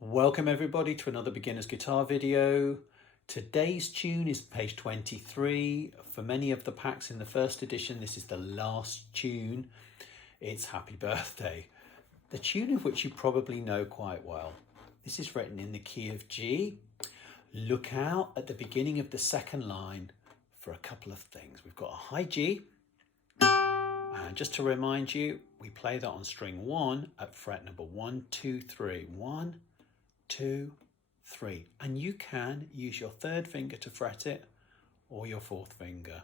Welcome everybody to another beginner's guitar video. Today's tune is page 23. For many of the packs in the first edition, this is the last tune. It's Happy Birthday, the tune of which you probably know quite well. This is written in the key of G. Look out at the beginning of the second line for a couple of things. We've got a high G, and just to remind you, we play that on string 1 at fret number 1, 2, 3. 1, 2, 3, and you can use your third finger to fret it or your fourth finger.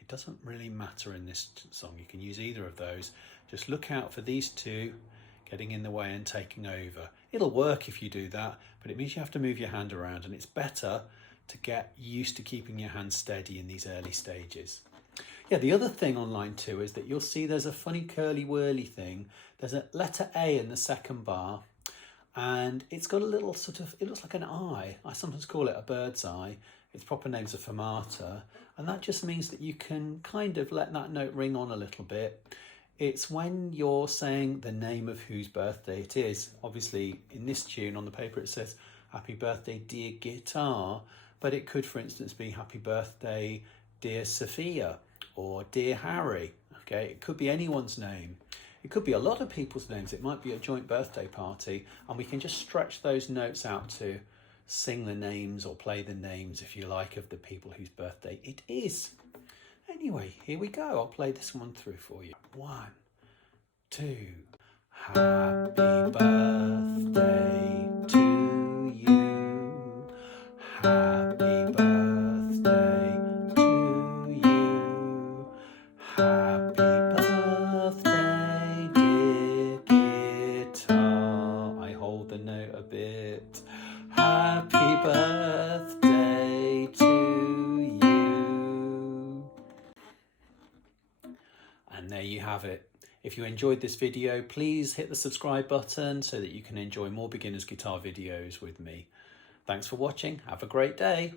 It doesn't really matter in this song. You can use either of those. Just look out for these two getting in the way and taking over. It'll work if you do that, but it means you have to move your hand around, and it's better to get used to keeping your hand steady in these early stages. Yeah, the other thing on line 2 is that you'll see there's a funny curly whirly thing. There's a letter A in the second bar, and it's got a little sort of, it looks like an eye. I sometimes call it a bird's eye. Its proper name's a fermata, and that just means that you can kind of let that note ring on a little bit. It's when you're saying the name of whose birthday it is. Obviously, in this tune on the paper it says, Happy Birthday, Dear Guitar, but it could, for instance, be Happy Birthday, Dear Sophia, or Dear Harry. Okay, it could be anyone's name. It could be a lot of people's names. It might be a joint birthday party, and we can just stretch those notes out to sing the names or play the names, if you like, of the people whose birthday it is. Anyway, here we go. I'll play this one through for you. 1, 2. Happy birthday to you. Happy birthday to you. Happy birthday, dear guitar. I hold the note a bit. Happy birthday to you. And there you have it. If you enjoyed this video, please hit the subscribe button so that you can enjoy more beginner's guitar videos with me. Thanks for watching. Have a great day.